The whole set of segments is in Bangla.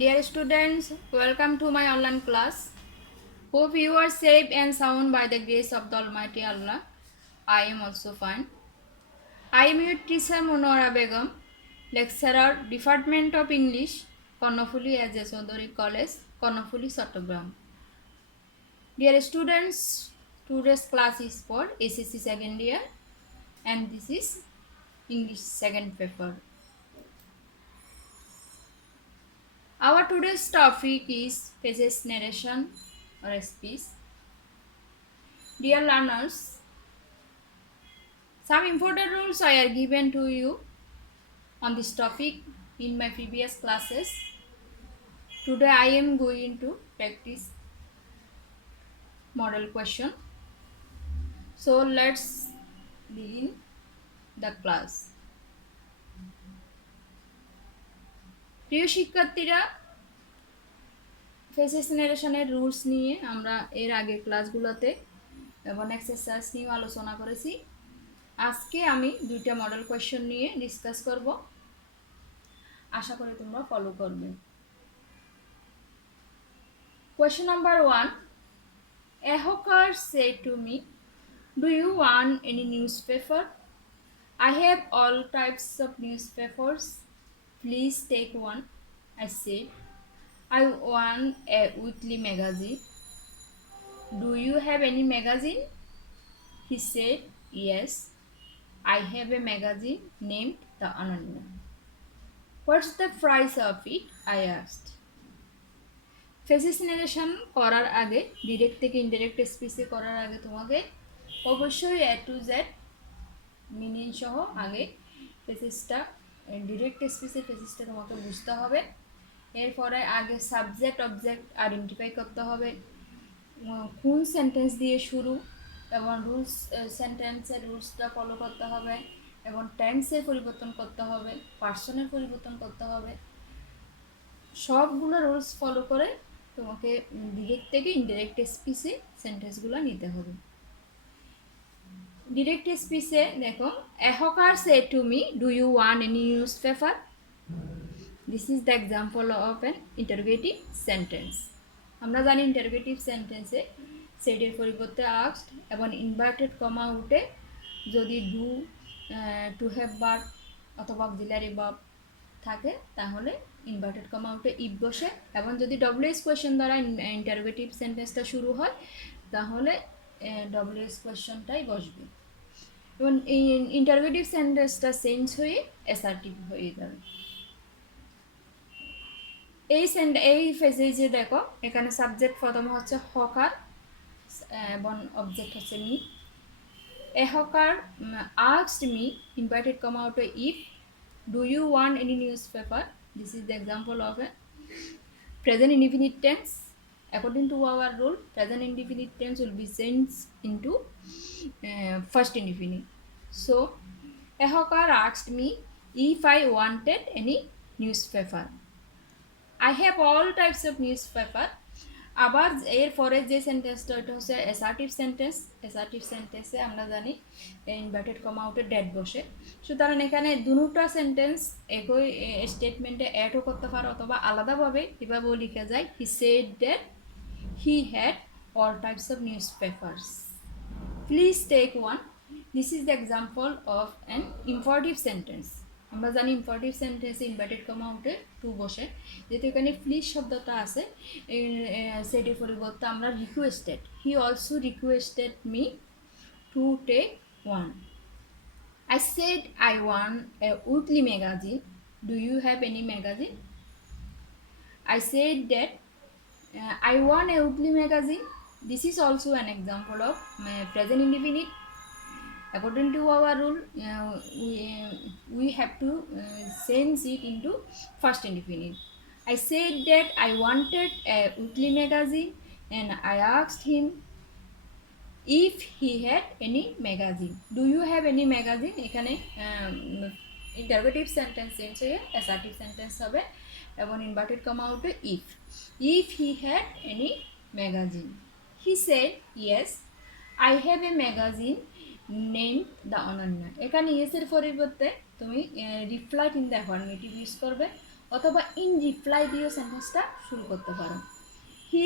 Dear students, welcome to my online class. Hope you are safe and sound by the grace of the Almighty Allah. I am also fine. I am your teacher Munora Begum, lecturer, Department of English, Konnafuli as Chodhuri College, Konnafuli, Chattogram. Dear students, today's class is for SSC second year and this is English second paper. Our today's topic is pages narration or speech. Dear learners, some important rules I are given to you on this topic in my previous classes. Today I am going to practice model question. So let's begin the class. প্রিয় শিক্ষার্থীরা, ফেসেস নারেশনের রুলস নিয়ে আমরা এর আগে ক্লাসগুলোতে এবং এক্সারসাইজ নিয়ে আলোচনা করেছি। আজকে আমি দুইটা মডেল কোয়েশ্চন নিয়ে ডিসকাস করব, আশা করি তোমরা ফলো করবে। Question number 1. A hawker said to me, "Do you want any newspaper? I have all types of newspapers. Please take one." I said, "I want a weekly magazine. Do you have any magazine?" He said, "Yes, I have a magazine named The Ananya." "What's the price of it?" I asked. ফেসিসিনেশন করার আগে, ডিরেক্ট থেকে ইনডিরেক্ট স্পিচে করার আগে তোমাকে অবশ্যই এ টু জেড মিনিং সহ আগে ফেসিসটা ডিরেক্ট স্পিচের ফেসিসটা তোমাকে বুঝতে হবে। এরপরে আগে সাবজেক্ট অবজেক্ট আইডেন্টিফাই করতে হবে, কোন সেন্টেন্স দিয়ে শুরু এবং রুলস সেন্টেন্সের রুলসটা ফলো করতে হবে এবং টেন্সের পরিবর্তন করতে হবে, পার্সনের পরিবর্তন করতে হবে। সবগুলো রুলস ফলো করে তোমাকে ডিরেক্ট থেকে ইনডিরেক্ট স্পিচে সেন্টেন্সগুলো নিতে হবে। ডিরেক্ট স্পিচে দেখো, a hawker said to me, "do you want any newspaper?" This is the example of an interrogative sentence. আমরা জানি ইন্টারোগেটিভ সেন্টেন্সে সেডের পরিবর্তে আস্কড এবং ইনভার্টেড কমা উঠে যদি ডু, টু হ্যাভ ভার্ব অথবা অক্সিলারি ভার্ব থাকে তাহলে ইনভার্টেড কমা উঠে ইফ বসে, এবং যদি ডব্লিউএস কোয়েশ্চন দ্বারা ইন্টারোগেটিভ সেন্টেন্সটা শুরু হয় তাহলে ডব্লিউএস কোয়েশ্চনটাই বসবে এবং এই ইন্টারোগেটিভ সেন্টেন্সটা চেঞ্জ হয়ে অ্যাসার্টিভ হয়ে যাবে। এই ফেজে দেখো, এখানে সাবজেক্ট প্রথম হচ্ছে হকার এবং অবজেক্ট হচ্ছে me. A hawker asked me, inverted comma out if, "Do you want any newspaper?" This is the example of a present indefinite tense. According to our rule, present indefinite tense will be changed into first indefinite. So, a hawker asked me if I wanted any newspaper. I have all types of newspaper. আবার এর পরে যে সেন্টেন্সটা এটা হচ্ছে অ্যাসার্টিভ সেন্টেন্স। অ্যাসার্টিভ সেন্টেন্সে আমরা জানি ইনভার্টেড কমা আউটে ড্যাট বসে, সুতরাং এখানে দুটো সেন্টেন্স একই স্টেটমেন্টে অ্যাডও করতে পারো অথবা আলাদাভাবে এভাবেও লিখা যায়। He said that he had all types of newspapers, please take one. This is the example of an imperative sentence. আমরা জানি ইম্পারেটিভ সেন্টেন্সে ইনভার্টেড কমা আউটে টু বসে, যেহেতু এখানে প্লিজ শব্দটা আছে সেটির পরিবর্তে আমরা requested, he also requested me to take one. I said I want a weekly magazine, do you have any magazine? I said that I want a weekly magazine. This is also an example of present indefinite. According to our rule, we have to change it into first indefinite. I said that I wanted a weekly magazine and I asked him if he had any magazine. Do you have any magazine? এখানে ইন্টারোগেটিভ সেন্টেন্স চেঞ্জ হয়ে অ্যাসার্টিভ সেন্টেন্স হবে এবং ইনভার্টেড কমা আউটে if he had any magazine. He said, "Yes, I have a magazine named The Ananya." এখানে ইয়েসের পরিবর্তে তুমি replied in the affirmative use করবে অথবা ইন রিপ্লাই দিয়েও সেন্টেন্সটা শুরু করতে পারো। He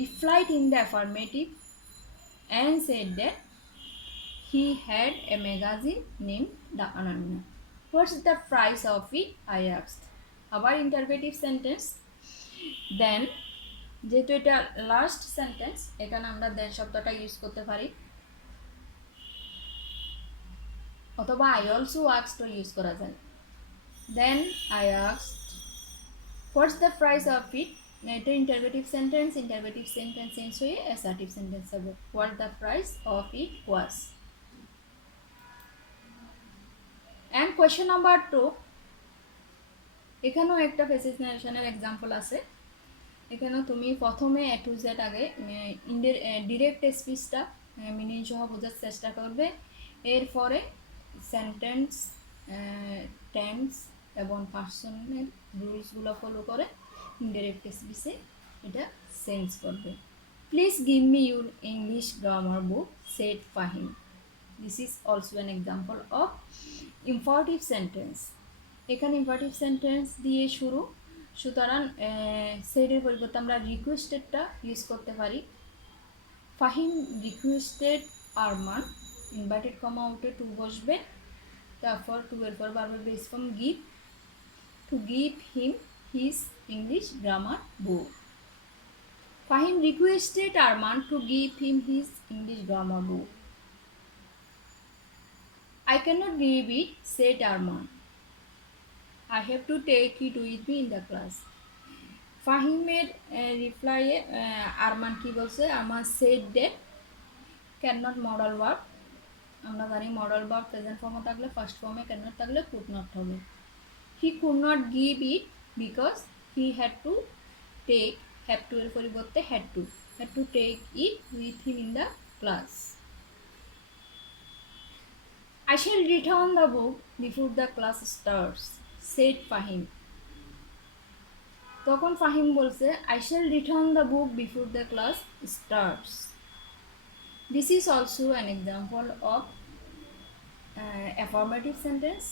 replied in the affirmative and said that he had a magazine name the Ananya. What's the price of it I asked. আবার ইন্টারভেটিভ সেন্টেন্স। দেন, যেহেতু এটা লাস্ট সেন্টেন্স, এখানে আমরা দেন শব্দটা ইউজ করতে পারি, অথবা আই অলসো আস্কড ইউজ করা যায়। Then I asked what's the price of it. এটা ইন্টারভেটিভ সেন্টেন্স চেঞ্জ হয়ে অ্যাসার্টিভ সেন্টেন্স হবে। What the price of it was. And question number 2, এখানেও একটা ফেসিস নারেশনের এক্সাম্পল আছে। এখানেও তুমি প্রথমে এ টু জেড আগে ডিরেক্ট স্পিচটা মিনিং সহ বোঝার চেষ্টা করবে, এরপরে সেন্টেন্স, টেন্স এবং পার্সনের রুলসগুলো ফলো করে ইনডিরেক্ট স্পিচে এটা চেঞ্জ করবে। Please give me your English grammar book, said Fahim. This is also an example of imperative sentence. এখানে ইম্পারেটিভ সেন্টেন্স দিয়ে শুরু, সুতরাং সেডের পরিবর্তে আমরা রিকোয়েস্টেডটা ইউজ করতে পারি। Fahim requested Arman, inverted comma আউটে টু বসবে, তারপর টু এর পর বারবার base form give, to give him his English grammar book. Fahim requested Arman to give him his English grammar book. I cannot give it, said Arman. I have to take it with me in the class. ফাহিমের রিপ্লাইয়ে আরমান কি বলছে? Arman said that, can not modal verb. আমরা জানি মডাল ভার্ব প্রেজেন্ট ফর্মে থাকলে ফার্স্ট ফর্মে ক্যান নট থাকলে কুড নট হবে। He could not give it because he had to take, have to এর পরিবর্তে had to take it with him in the class. I shall return the book before the class starts, said Fahim. তখন ফাহিম বলছে I shall return the book before the class starts. This is also an example of affirmative sentence,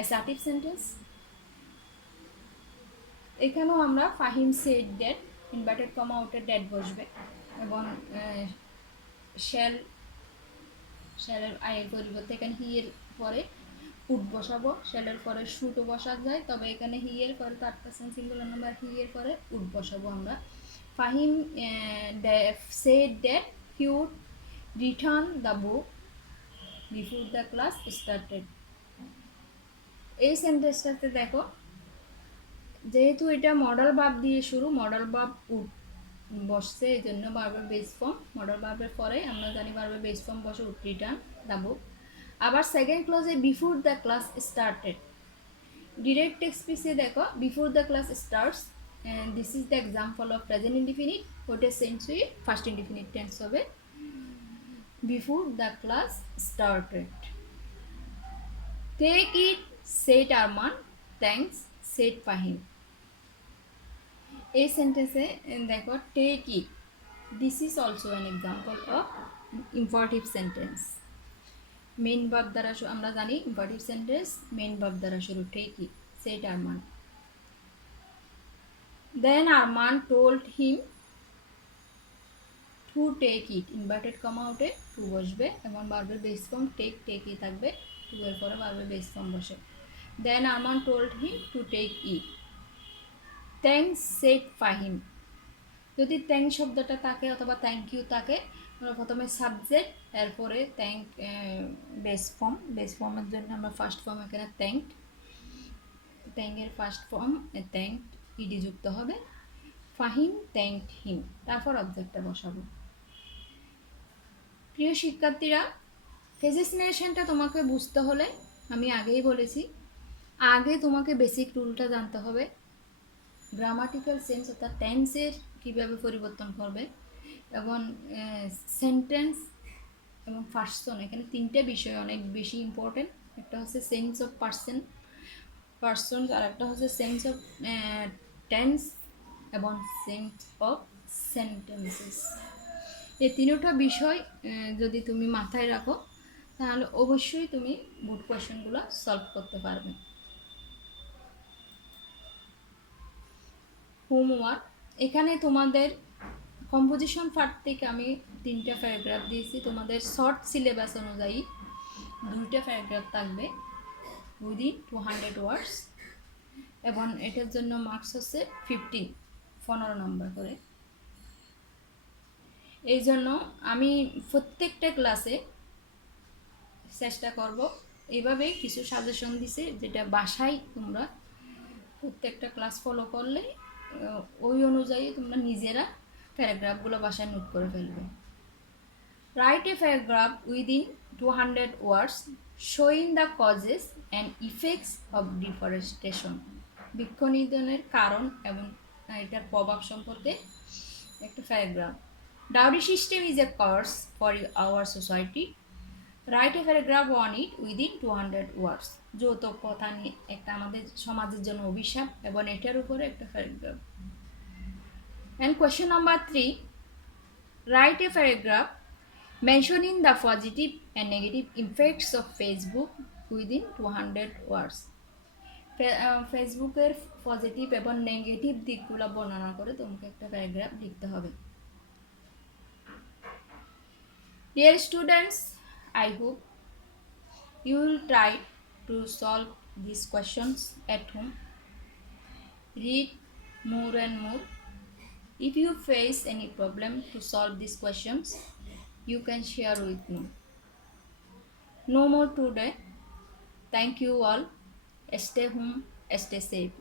assertive sentence. এখানেও আমরা Fahim said that, inverted comma আউটে ড্যাট বসবে এবং শ্যালের আয়ের পরিবর্তে এখানে হি এর পরে উড বসাবো, শ্যালের পরে শুটও বসা যায়, তবে এখানে হি এর পরে third person singular number he এর পরে উড বসাবো আমরা। Fahim said that he would return the book before the class started. এই সেন্টেন্সটাতে দেখো, যেহেতু এটা মডাল ভার্ব দিয়ে শুরু, মডাল ভার্ব উড বসছে, এই জন্য ভার্বের বেস ফর্ম। মডাল ভার্বের পরে আমরা জানি ভার্বের বেস ফর্ম বসে উড রিটার্ন দ্য বুক। আবার সেকেন্ড ক্লজে before the class started. Direct স্পিচে দেখো before the class starts, this is the example of present indefinite. ওটা চেঞ্জ হয়ে ফার্স্ট ইনডিফিনিট টেন্স হবে, before the class started. Take it, said Arman. Thanks, said Fahim. এই সেন্টেন্সে দেখো take it, this is also an example of imperative sentence. Main verb দ্বারা আমরা জানি ইম্পারেটিভ সেন্টেন্স মেইন ভার্ব দ্বারা শুরু। Take it, said Arman. Then Arman told him to take it, inverted comma আউটে টু বসবে এবং ভার্বের বেস ফর্ম টেকই থাকবে, টু এর পরে ভার্বের বেস ফর্ম বসে। Then Arman told him to take it. Thanks, said Fahim. যদি থ্যাঙ্ক শব্দটা থাকে অথবা থ্যাংক ইউ থাকে, আমরা প্রথমে সাবজেক্ট, এরপরে বেস ফর্মের জন্য আমরা ফার্স্ট ফর্ম এখানে থ্যাঙ্কের ফার্স্ট ফর্ম থ্যাঙ্ক ইডি যুক্ত হবে। ফাহিম থ্যাঙ্কড হিম, তারপর অবজেক্টটা বসাবো। প্রিয় শিক্ষার্থীরা, ফেসিস নারেশনটা তোমাকে বুঝতে হলে আমি আগেই বলেছি, আগে তোমাকে বেসিক রুলটা জানতে হবে। গ্রামাটিক্যাল সেন্স অর্থাৎ টেন্সের কীভাবে পরিবর্তন করবে এবং সেন্টেন্স এবং পার্সন, এখানে তিনটে বিষয় অনেক বেশি ইম্পর্টেন্ট। একটা হচ্ছে সেন্স অফ পার্সন, আর একটা হচ্ছে সেন্স অফ টেন্স এবং সেন্স অফ সেন্টেন্সেস। এই তিনটা বিষয় যদি তুমি মাথায় রাখো, তাহলে অবশ্যই তুমি বোর্ড কোয়েশ্চেনগুলো সলভ করতে পারবে। হোমওয়ার্ক, এখানে তোমাদের কম্পোজিশন পার্ট থেকে আমি 3টা প্যারাগ্রাফ দিয়েছি। তোমাদের শর্ট সিলেবাস অনুযায়ী 2টা প্যারাগ্রাফ থাকবে উইদিন 200 ওয়ার্ডস, এবং এটার জন্য মার্কস হচ্ছে 15 নম্বর করে। এই জন্য আমি প্রত্যেকটা ক্লাসে চেষ্টা করব এইভাবে কিছু সাজেশন দিছে, যেটা বাসায় তোমরা প্রত্যেকটা ক্লাস ফলো করলে ওই অনুযায়ী তোমরা নিজেরা প্যারাগ্রাফগুলো বাসায় নোট করে ফেলবে। Write a paragraph within 200 words showing the causes and effects of deforestation, বৃক্ষ নিধনের কারণ এবং এটার প্রভাব সম্পর্কে একটা paragraph. Dowry system is a কর্স for our society, write a paragraph on it within 200 ওয়ার্ডস। যৌতুক প্রথা নিয়ে একটা আমাদের সমাজের জন্য অভিশাপ, এবং এটার উপরে একটা paragraph. And question number 3, write a paragraph mentioning the positive and negative effects of Facebook within 200 words. ফেসবুকের পজিটিভ এবং নেগেটিভ দিকগুলো বর্ণনা করে তোমাকে একটা প্যারাগ্রাফ লিখতে হবে। Dear students, I hope you will try to solve these questions at home. Read more and more. If you face any problem to solve these questions, you can share with me. No more today. Thank you all. Stay home, stay safe.